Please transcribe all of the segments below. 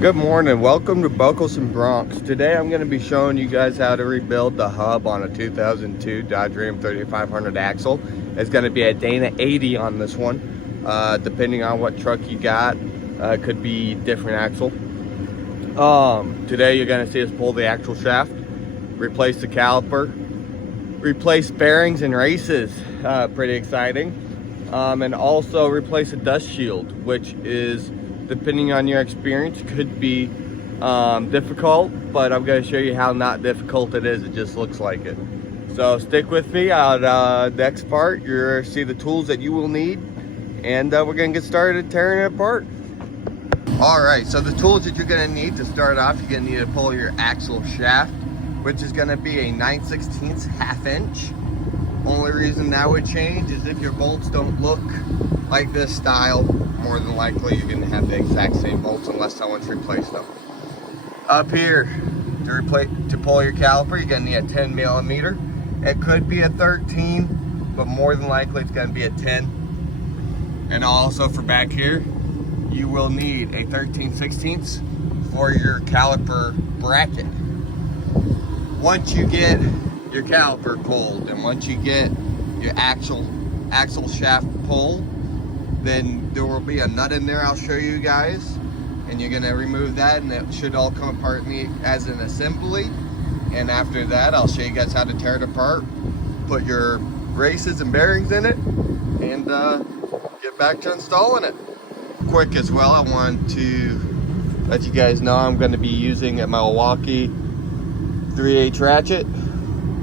Good morning, welcome to Buckles and Bronx. Today I'm going to be showing you guys how to rebuild the hub on a 2002 Dodge Ram 3500 axle. It's going to be a Dana 80 on this one. Depending on what truck you got, could be different axle. Today you're going to see us pull the axle shaft, replace the caliper, replace bearings and races, pretty exciting. And also replace a dust shield, which is, depending on your experience, could be difficult, but I'm going to show you how not difficult it is. It just looks like it. So stick with me. On the next part, you'll see the tools that you will need, and we're going to get started tearing it apart. All right, so the tools that you're going to need to start off, you're going to need to pull your axle shaft, which is going to be a 9/16 1/2 inch. Only reason that would change is if your bolts don't look like this style, more than likely you're going to have the exact same bolts unless someone's replaced them. Up here, to pull your caliper, you're going to need a 10 millimeter. It could be a 13, but more than likely it's going to be a 10. And also for back here, you will need a 13/16 for your caliper bracket. Once you get your caliper pulled and once you get your axle shaft pulled, then there will be a nut in there I'll show you guys, and you're going to remove that and it should all come apart as an assembly. And after that I'll show you guys how to tear it apart, put your races and bearings in it, and get back to installing it. Quick as well, I want to let you guys know I'm going to be using a Milwaukee 3/8 ratchet,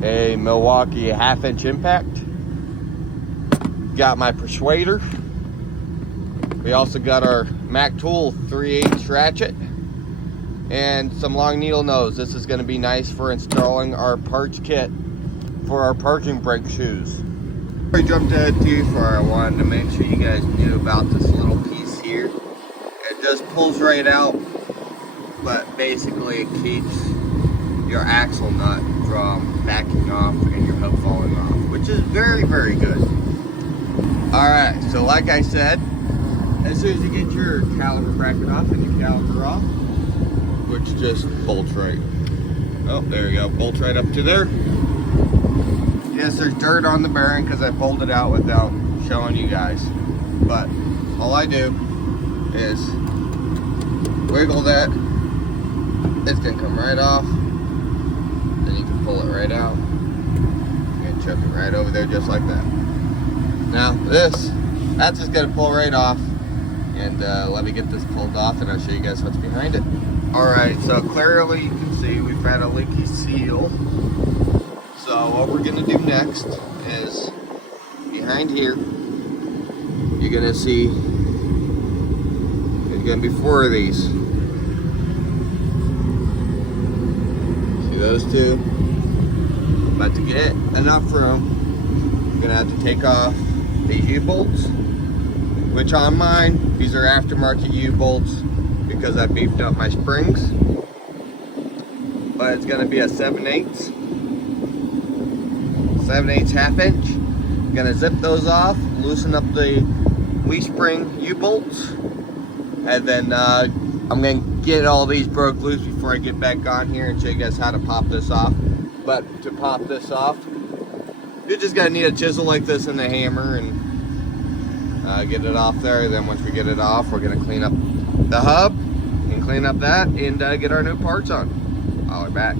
a Milwaukee 1/2 inch impact, got my persuader. We also got our Mac Tool 3/8 ratchet and some long needle nose. This is going to be nice for installing our parts kit for our parking brake shoes. Before I jumped ahead too far, I wanted to make sure you guys knew about this little piece here. It just pulls right out, but basically it keeps your axle nut from backing off and your hub falling off, which is very, very good. Alright, so like I said, as soon as you get your caliper bracket off and your caliper off, which just bolts right, oh there you go, bolts right up to there. Yes, there's dirt on the bearing because I pulled it out without showing you guys, but all I do is wiggle that, it's going to come right off, then you can pull it right out and chuck it right over there just like that. Now that's just going to pull right off, and let me get this pulled off and I'll show you guys what's behind it. Alright, so clearly you can see we've had a leaky seal. So what we're going to do next is, behind here, you're going to see there's going to be 4 of these. See those two? But to get enough room, I'm going to have to take off these U-bolts, which on mine, these are aftermarket U-bolts because I beefed up my springs. But it's going to be a 7/8 1/2 inch. I'm going to zip those off, loosen up the leaf spring U-bolts, and then I'm going to get all these broke loose before I get back on here and show you guys how to pop this off. But to pop this off, you're just going to need a chisel like this and a hammer and get it off there. Then once we get it off, we're going to clean up the hub and clean up that and get our new parts on. I'll be back.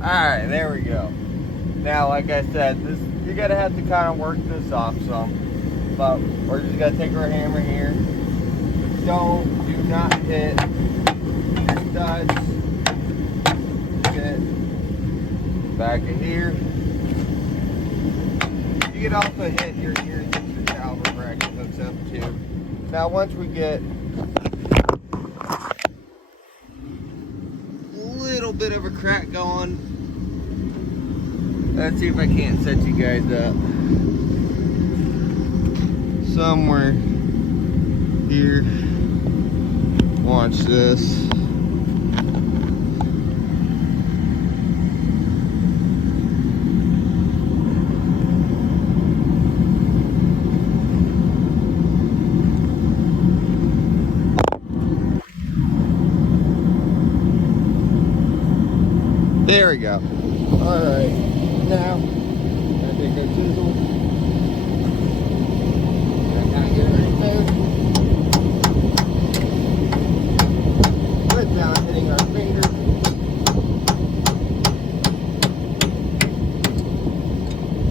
Alright, there we go. Now, like I said, you're going to have to kind of work this off some. But we're just going to take our hammer here. Do not hit your studs. Get back of here. You can also hit your ears into the caliper bracket hooks up too. Now, once we get a little bit of a crack going, let's see if I can't set you guys up somewhere here. Watch this. There we go. All right, now I take our chisel. Gotta kind of get it right there. Without hitting our fingers.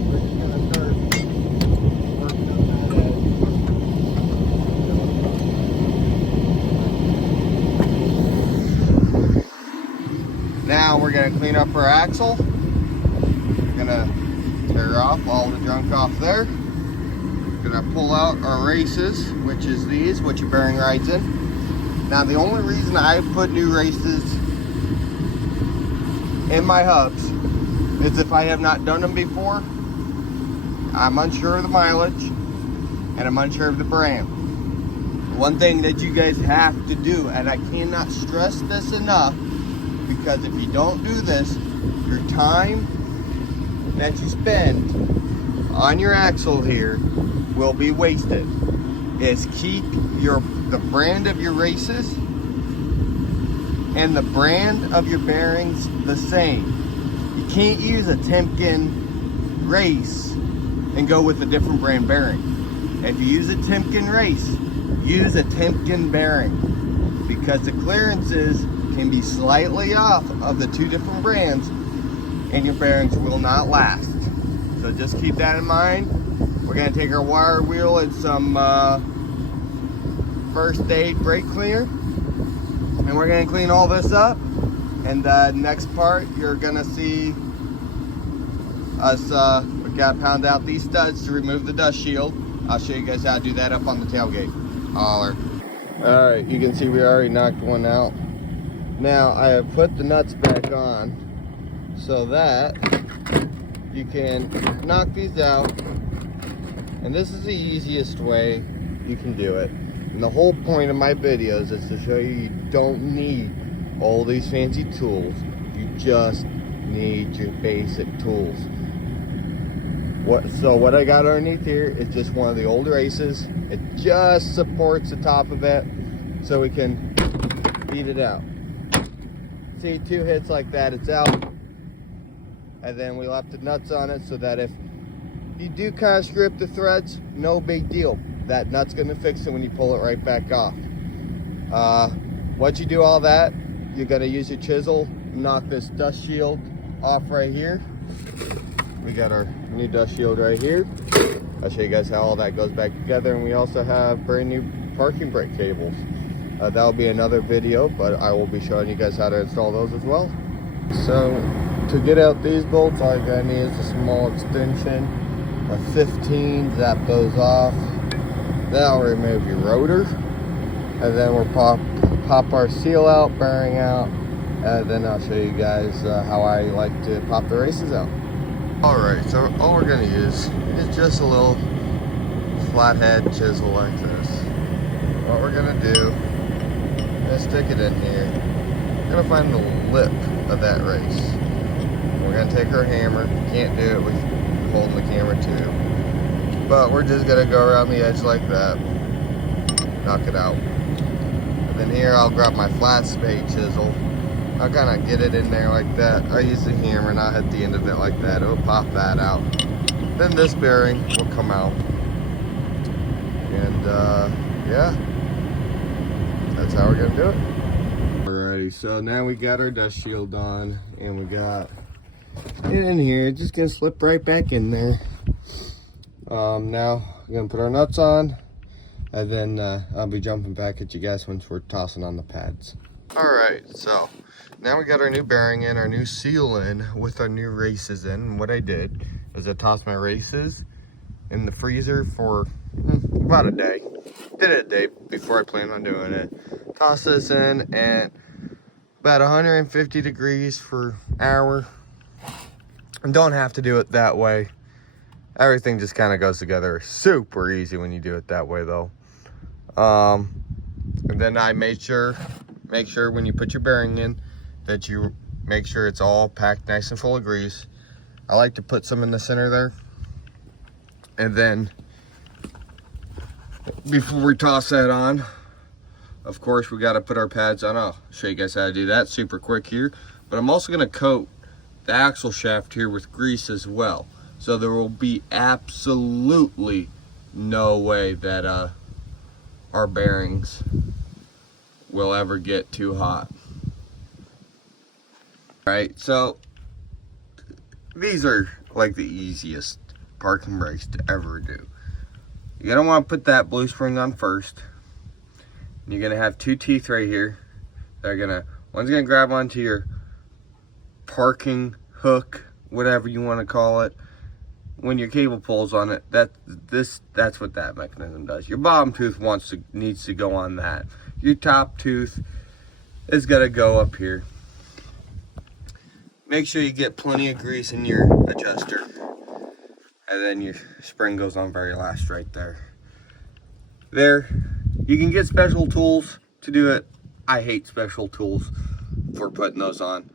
We're just gonna start working on that edge. Now we're gonna clean up our axle. We're gonna tear off all the junk off there. We're gonna pull out our races, which is these, which your bearing rides in. Now the only reason I put new races in my hubs is if I have not done them before, I'm unsure of the mileage and I'm unsure of the brand. One thing that you guys have to do, and I cannot stress this enough, because if you don't do this, your time that you spend on your axle here will be wasted. Is keep the brand of your races and the brand of your bearings the same. You can't use a Timken race and go with a different brand bearing. If you use a Timken race, use a Timken bearing, because the clearances can be slightly off of the two different brands and your bearings will not last. So just keep that in mind. We're gonna take our wire wheel and some first aid brake cleaner, and we're gonna clean all this up. And the next part, you're gonna see us, we gotta pound out these studs to remove the dust shield. I'll show you guys how to do that up on the tailgate. Holler. All right, you can see we already knocked one out. Now I have put the nuts back on so that you can knock these out, and this is the easiest way you can do it. And the whole point of my videos is to show you don't need all these fancy tools. You just need your basic tools. So what I got underneath here is just one of the old races. It just supports the top of it so we can beat it out. See, 2 hits like that, it's out. And then we left the nuts on it so that if you do kind of screw up the threads, no big deal. That nut's gonna fix it when you pull it right back off. Once you do all that, you're gonna use your chisel, knock this dust shield off right here. We got our new dust shield right here. I'll show you guys how all that goes back together. And we also have brand new parking brake cables. That'll be another video, but I will be showing you guys how to install those as well. So to get out these bolts, all you're gonna need is a small extension, a 15, zap those off. That'll remove your rotor. And then we'll pop our seal out, bearing out, and then I'll show you guys how I like to pop the races out. Alright, so all we're gonna use is just a little flathead chisel like this. What we're gonna do is stick it in here. We're gonna find the lip of that race. We're gonna take our hammer. Can't do it with holding the camera too. But we're just gonna go around the edge like that. Knock it out. And then here I'll grab my flat spade chisel. I'll kind of get it in there like that. I use the hammer and I'll hit the end of it like that. It'll pop that out. Then this bearing will come out. And yeah, that's how we're gonna do it. Alrighty, so now we got our dust shield on and we got it in here. Just gonna slip right back in there. Now we're gonna put our nuts on, and then I'll be jumping back at you guys once we're tossing on the pads. Alright, so now we got our new bearing in, our new seal in with our new races in. And what I did is I tossed my races in the freezer for about a day. Did it a day before I planned on doing it. Toss this in at about 150 degrees for an hour. And don't have to do it that way. Everything just kind of goes together super easy when you do it that way though. And then I make sure when you put your bearing in that you make sure it's all packed nice and full of grease. I like to put some in the center there. And then before we toss that on, of course we got to put our pads on. I'll show you guys how to do that super quick here. But I'm also going to coat the axle shaft here with grease as well. So there will be absolutely no way that our bearings will ever get too hot. Alright, so these are like the easiest parking brakes to ever do. You're gonna want to put that blue spring on first. You're gonna have two teeth right here. One's gonna grab onto your parking hook, whatever you want to call it. When your cable pulls on it, that's what that mechanism does. Your bottom tooth needs to go on that. Your top tooth is gonna go up here. Make sure you get plenty of grease in your adjuster, and then your spring goes on very last right there. There, you can get special tools to do it. I hate special tools for putting those on.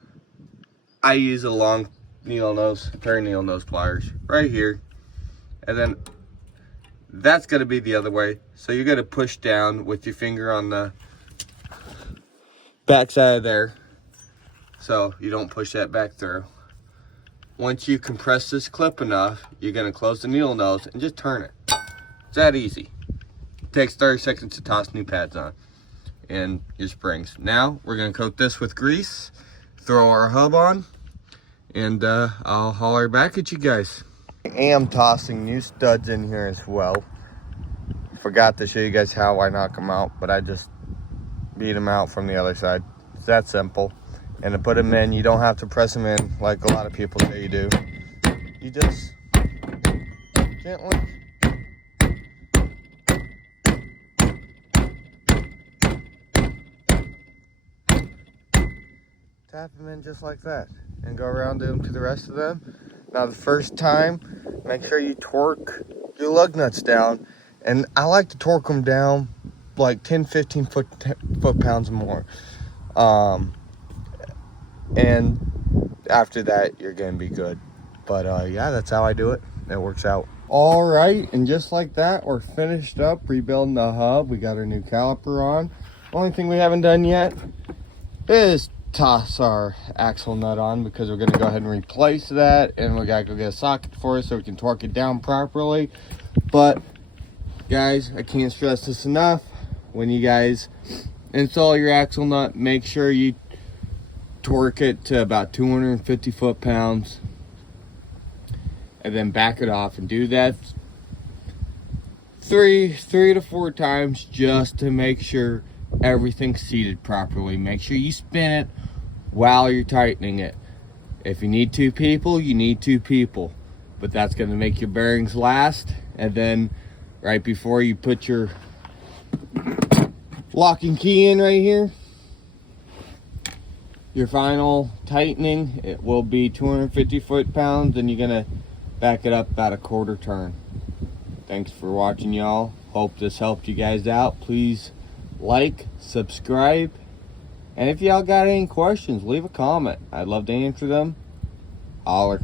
I use a long pair of needle nose pliers right here, and then that's going to be the other way. So you're going to push down with your finger on the back side of there, so you don't push that back through. Once you compress this clip enough, you're going to close the needle nose and just turn it. It's that easy. It takes 30 seconds to toss new pads on and your springs. Now we're going to coat this with grease, throw our hub on, and I'll holler back at you guys. I am tossing new studs in here as well. Forgot to show you guys how I knock them out, but I just beat them out from the other side. It's that simple. And to put them in, you don't have to press them in like a lot of people say you do. You just gently tap them in just like that, and go around them to the rest of them. Now the first time, make sure you torque your lug nuts down, and I like to torque them down like 10-15 foot-pounds more. And after that, you're gonna be good. But yeah, that's how I do it. It works out. All right, and just like that, we're finished up rebuilding the hub. We got our new caliper on. Only thing we haven't done yet is toss our axle nut on, because we're gonna go ahead and replace that, and we gotta go get a socket for it so we can torque it down properly. But guys, I can't stress this enough. When you guys install your axle nut, make sure you torque it to about 250 foot-pounds, and then back it off, and do that three to four times just to make sure everything's seated properly. Make sure you spin it while you're tightening it. If you need two people, you need two people, but that's going to make your bearings last. And then right before you put your locking key in right here, your final tightening, it will be 250 foot-pounds, and you're gonna back it up about a quarter turn. Thanks for watching, y'all. Hope this helped you guys out. Please like, subscribe, and if y'all got any questions, leave a comment. I'd love to answer them. Holler.